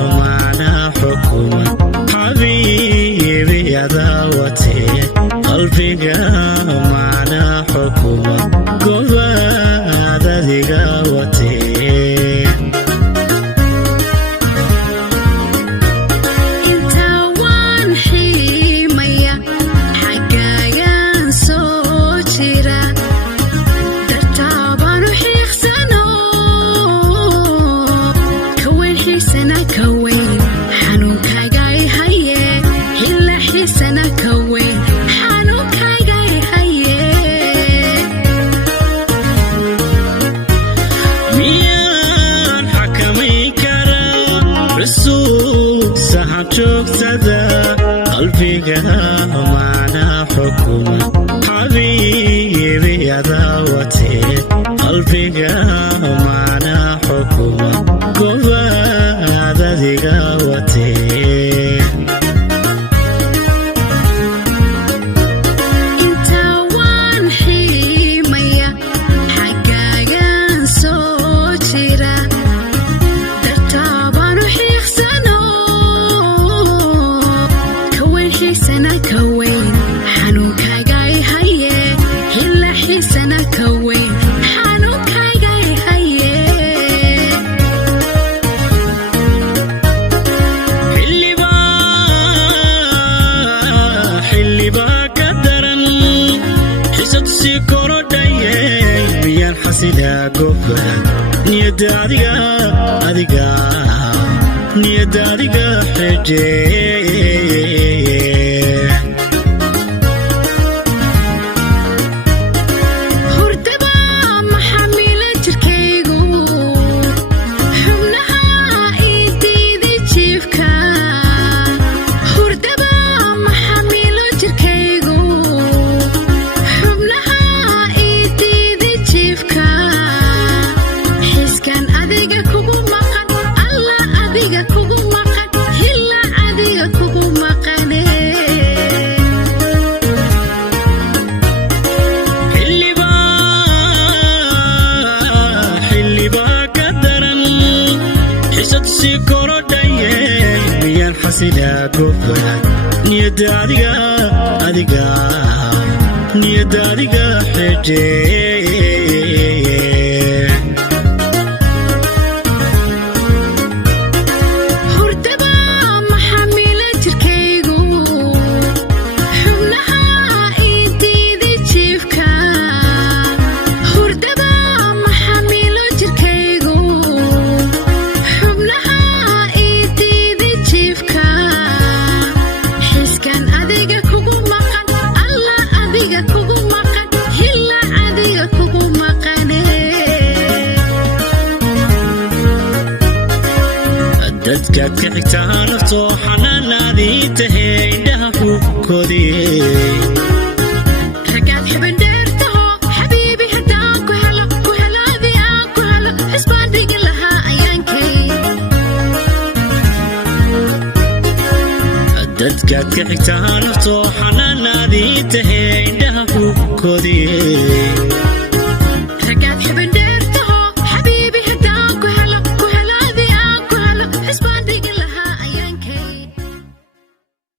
معنا حكومة حبيبي يا ذاوتي قلبك معنا حكومة قوة ذي قوتي قلبك معنا حكومة حبيبي يا ذاوتي قلبك معنا حكومة قوة ذي قوتي حسيدا قفل نيداريقا حجي حسيدا قفل نيداريقا حجي dadkaad ka xigtaa naftoo xanaanaadii tahay indhaha ku kodiyey ragaad xiban dheertaho xabiibi haddaan ku helo adii aan ku helo xisbaan dhigi lahaa ayaankay dadkaad ka xigtaa naftoo xanaanaadii tahay indhaha ku kodiyey